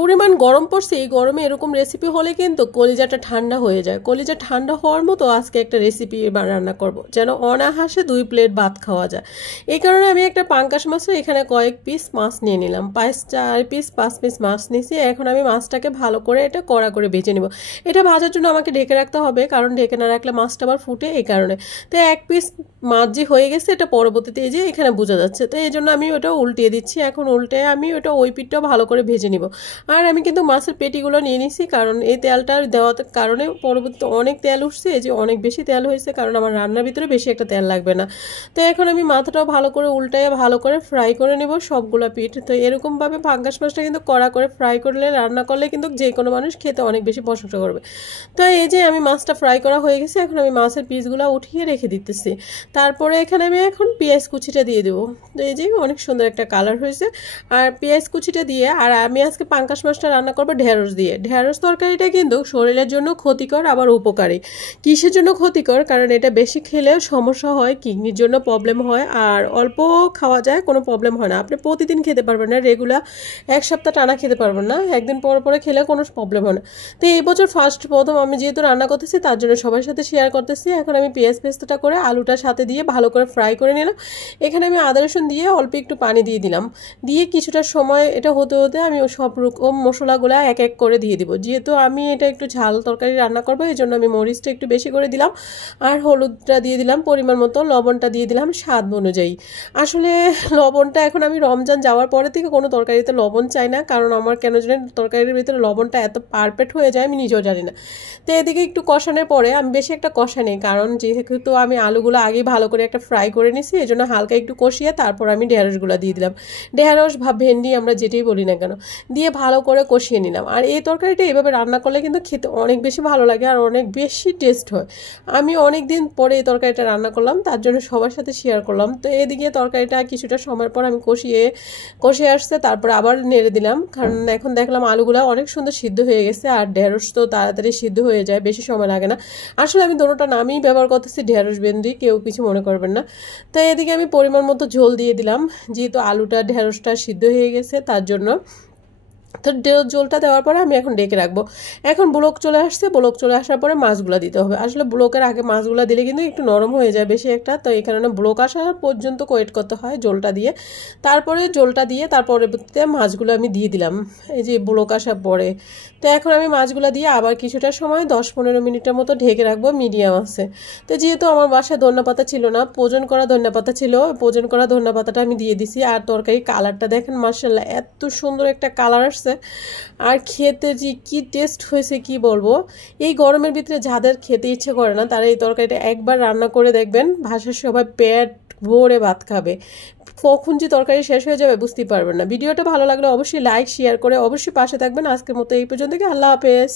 পরিমাণ গরম পড়ছে, এই গরমে এরকম রেসিপি হলে কিন্তু কলিজাটা ঠান্ডা হয়ে যায়। কলিজা ঠান্ডা হওয়ার মতো আজকে একটা রেসিপি রান্না করব, যেন অনাহাসে 2 প্লেট ভাত খাওয়া যায়। এই কারণে আমি একটা পাঙ্কাশ মাছের এখানে কয়েক পিস মাছ নিয়ে নিলাম, 4 পিস 5 পিস মাছ নিয়েছি। এখন আমি মাছটাকে ভালো করে এটা কড়া করে ভেজে নিব। এটা ভাজার জন্য আমাকে ঢেকে রাখতে হবে, কারণ ঢেকে না রাখলে মাছটা আবার ফুটে, এই কারণে। তো 1 পিস মাছ যে হয়ে গেছে এটা পরবর্তীতে এই যে এখানে বোঝা যাচ্ছে, তো এই জন্য আমি ওটা উল্টিয়ে দিচ্ছি। এখন উল্টে আমি ওটা ওই পিঠটাও ভালো করে ভেজে নিব। আর আমি কিন্তু মাছের পেটিগুলো নিয়ে নিছি, কারণ এই তেলটা দেওয়ার কারণে পরবর্তীতে অনেক তেল উঠছে, এই যে অনেক বেশি তেল হয়েছে, কারণ আমার রান্নার ভিতরে বেশি একটা তেল লাগবে না। তো এখন আমি মাথাটাও ভালো করে উল্টায় ভালো করে ফ্রাই করে নেব সবগুলো পিঠ। তো এরকমভাবে পাঙ্গাস মাছটা কিন্তু কড়া করে ফ্রাই করলে রান্না করলে কিন্তু যে কোনো মানুষ খেতে অনেক বেশি প্রশংসা করবে। তো এই যে আমি মাছটা ফ্রাই করা হয়ে গেছে, এখন আমি মাছের পিসগুলো উঠিয়ে রেখে দিতেছি। তারপরে এখানে আমি এখন পেঁয়াজ কুচিটা দিয়ে দেবো। তো এই যে অনেক সুন্দর একটা কালার হয়েছে। আর পেঁয়াজ কুচিটা দিয়ে, আর আমি আজকে পাঙ্গাস মাছটা রান্না করবো ঢেঁড়স দিয়ে। ঢেঁড়স তরকারিটা কিন্তু শরীরের জন্য ক্ষতিকর আবার উপকারী। কিসের জন্য ক্ষতিকর? কারণ এটা বেশি খেলেও সমস্যা হয়, কিডনির জন্য প্রবলেম হয়, আর অল্প খাওয়া যায় কোনো প্রবলেম হয় না। আপনি প্রতিদিন খেতে পারবেন না, রেগুলার 1 সপ্তাহ টানা খেতে পারবেন না, একদিন পরে পরে খেলে কোনো প্রবলেম হয় না। তো এই বছর প্রথম আমি যেহেতু রান্না করতেছি, তার জন্য সবার সাথে শেয়ার করতেছি। এখন আমি পেঁয়াজ পেস্টটা করে আলুটার সাথে দিয়ে ভালো করে ফ্রাই করে নিলাম। এখানে আমি আদা রসুন দিয়ে অল্প একটু পানি দিয়ে দিলাম, দিয়ে কিছুটা সময় এটা হতে হতে আমি সব রকম মশলাগুলো এক এক করে দিয়ে দিব। যেহেতু আমি এটা একটু ঝাল তরকারি রান্না করবো, এই জন্য আমি মরিচটা একটু বেশি করে দিলাম, আর হলুদটা দিয়ে দিলাম পরিমাণ মতো, লবণটা দিয়ে দিলাম স্বাদ অনুযায়ী। আসলে লবণটা এখন আমি রমজান যাওয়ার পরে থেকে কোনো তরকারিতে লবণ চাই না, কারণ আমার কেন জানি তরকারির ভিতরে লবণটা এত পারফেক্ট হয়ে যায় আমি নিজেও জানি না। তো এদিকে একটু কষানোর পরে আমি বেশি একটা কষা নেই, কারণ যেহেতু আমি আলুগুলো আগে ভালো করে একটা ফ্রাই করে নিছি, এই জন্য হালকা একটু কষিয়ে তারপর আমি ঢেঁড়সগুলো দিয়ে দিলাম। ঢেঁড়স বা ভেন্ডি আমরা যেটাই বলি না কেন, দিয়ে ভালো করে কষিয়ে নিলাম। আর এই তরকারিটা এইভাবে রান্না করলে কিন্তু খেতে অনেক বেশি ভালো লাগে আর অনেক বেশি টেস্ট হয়। আমি অনেক দিন পরে এই তরকারিটা রান্না করলাম, তার জন্য সবার সাথে শেয়ার করলাম। তো এদিকে তরকারিটা কিছুটা সময়ের পর আমি কষিয়ে আসছে, তারপর আবার নেড়ে দিলাম, কারণ এখন দেখলাম আলুগুলো অনেক সুন্দর সিদ্ধ হয়ে গেছে। আর ঢেঁড়স তো তাড়াতাড়ি সিদ্ধ হয়ে যায়, বেশি সময় লাগে না। আসলে আমি দুটোটা নামই ব্যবহার করতেছি, ঢেঁড়স ভেন্ডি, কেউ কিছু মনে করবেন না। তো এদিকে আমি পরিমাণ মতো ঝোল দিয়ে দিলাম, যেহেতু আলুটা ঢেঁড়সটা সিদ্ধ হয়ে গেছে তার জন্য। তো ঝোলটা দেওয়ার পরে আমি এখন ডেকে রাখবো। এখন ব্লক চলে আসছে, ব্লক চলে আসার পরে মাছগুলো দিতে হবে। আসলে ব্লকের আগে মাছগুলো দিলে কিন্তু একটু নরম হয়ে যায় বেশি একটা, তো এই কারণে ব্লক আসা পর্যন্ত ওয়েট করতে হয় ঝোলটা দিয়ে। তারপরে ঝোলটা দিয়ে তারপরে মাছগুলো আমি দিয়ে দিলাম, এই যে ব্লক আসার পরে। তো এখন আমি মাছগুলো দিয়ে আবার কিছুটা সময় 10-15 মিনিটের মতো ঢেকে রাখবো মিডিয়াম আছে। তো যেহেতু আমার বাসায় ধনেপাতা ছিল না, পোজন করা ধনেপাতা ছিল, পোজন করা ধনেপাতাটা আমি দিয়ে দিছি। আর তরকারি কালারটা দেখেন, মাশাআল্লাহ এত সুন্দর একটা কালার আসছে, আর খেতে যে কি টেস্ট হয়েছে কি বলবো। এই গরমের ভিতরে যাদের খেতে ইচ্ছে করে না, তারা এই তরকারিটা একবার রান্না করে দেখবেন, ভাষার সবাই পেট ভরে ভাত খাবে। কখন যে তরকারি শেষ হয়ে যাবে বুঝতেই পারবেন না। ভিডিওটা ভালো লাগলে অবশ্যই লাইক শেয়ার করে অবশ্যই পাশে থাকবেন। আজকের মতো এই পর্যন্ত, আল্লাহ হাফেজ।